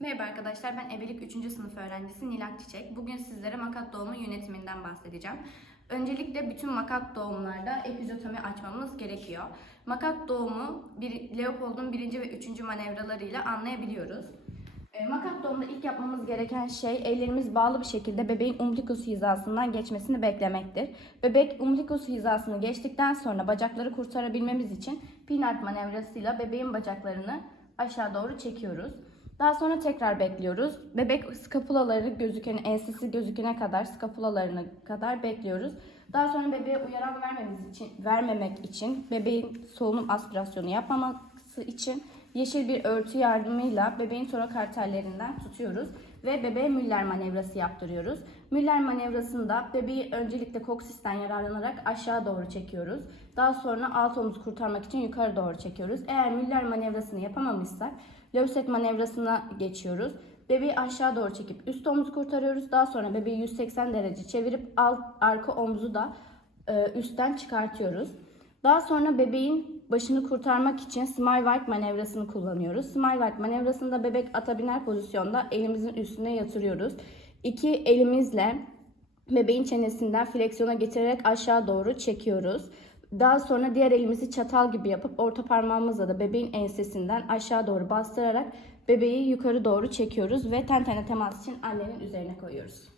Merhaba arkadaşlar, ben Ebelik 3. sınıf öğrencisi Nilak Çiçek. Bugün sizlere makat doğumu yönetiminden bahsedeceğim. Öncelikle bütün makat doğumlarda epizotomi açmamız gerekiyor. Makat doğumu bir, Leopold'un birinci ve üçüncü manevralarıyla anlayabiliyoruz. E, makat doğumunda ilk yapmamız gereken şey ellerimiz bağlı bir şekilde bebeğin umbilikus hizasından geçmesini beklemektir. Bebek umbilikus hizasını geçtikten sonra bacakları kurtarabilmemiz için pinart manevrasıyla bebeğin bacaklarını aşağı doğru çekiyoruz. Daha sonra tekrar bekliyoruz. Bebek skapulaları gözüken, ensesi gözükene kadar, skapulalarına kadar bekliyoruz. Daha sonra bebeğe uyaran vermemiz için, vermemek için, bebeğin solunum aspirasyonu yapmaması için yeşil bir örtü yardımıyla bebeğin torak arterlerinden tutuyoruz ve bebeğe Müller manevrası yaptırıyoruz. Müller manevrasında bebeği öncelikle koksisten yararlanarak aşağı doğru çekiyoruz. Daha sonra alt omuz kurtarmak için yukarı doğru çekiyoruz. Eğer Müller manevrasını yapamamışsak Lövset manevrasına geçiyoruz. Bebeği aşağı doğru çekip üst omuzu kurtarıyoruz. Daha sonra bebeği 180 derece çevirip alt arka omuzu da e, üstten çıkartıyoruz. Daha sonra bebeğin başını kurtarmak için smile white manevrasını kullanıyoruz. Smile white manevrasında bebek ata biner pozisyonda elimizin üstüne yatırıyoruz. İki elimizle bebeğin çenesinden fleksiyona getirerek aşağı doğru çekiyoruz. Daha sonra diğer elimizi çatal gibi yapıp orta parmağımızla da bebeğin ensesinden aşağı doğru bastırarak bebeği yukarı doğru çekiyoruz ve ten tene temas için annenin üzerine koyuyoruz.